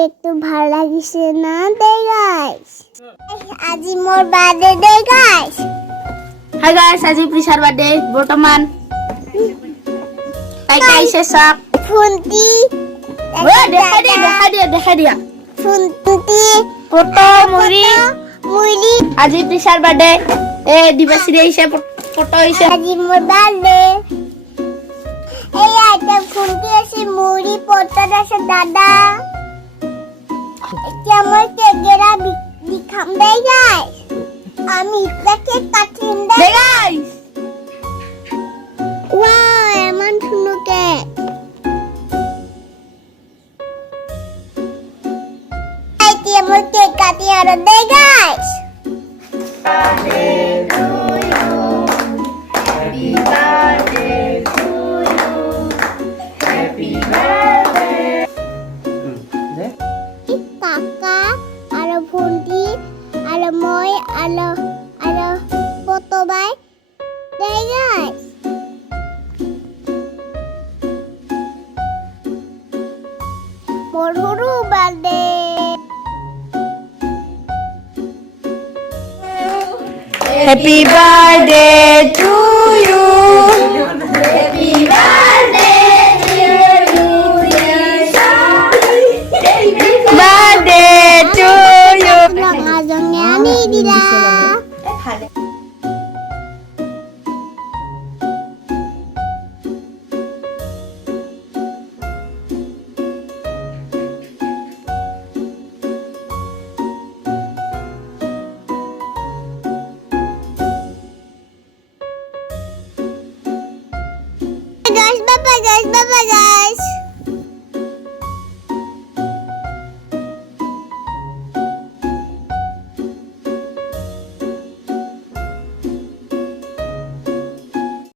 একটু ভালো লাগিছে না দে গাইস আজি মোর বার্থডে দে গাইস হাই গাইস আজি প্রিসার বার্থডে বর্তমান তাই কাইছে সব ফুন্তি দেখা দিয়া ফুন্তি ফটো মুড়ি মুড়ি আজি প্রিসার বার্থডে এ দিবসী আইছে ফটো আইছে আজি মোর বার্থডে এই আইটা ফুন্তি আছে মুড়ি ফটো আছে দাদা কেমন কেগেরা দিখাম দে গাইস আমি ইটাকে কাটিন দে গাইস ওয়াও এমন সুন্দর কেক আইটি আমার কেক কাটি আর দে গাইস কাকা আর ভন্টি আর মই আর পতবাই দে গাইস মোর হরু birthday happy birthday to you birthday to you রঙা জঙে আনি দিলা guys, bye bye guys.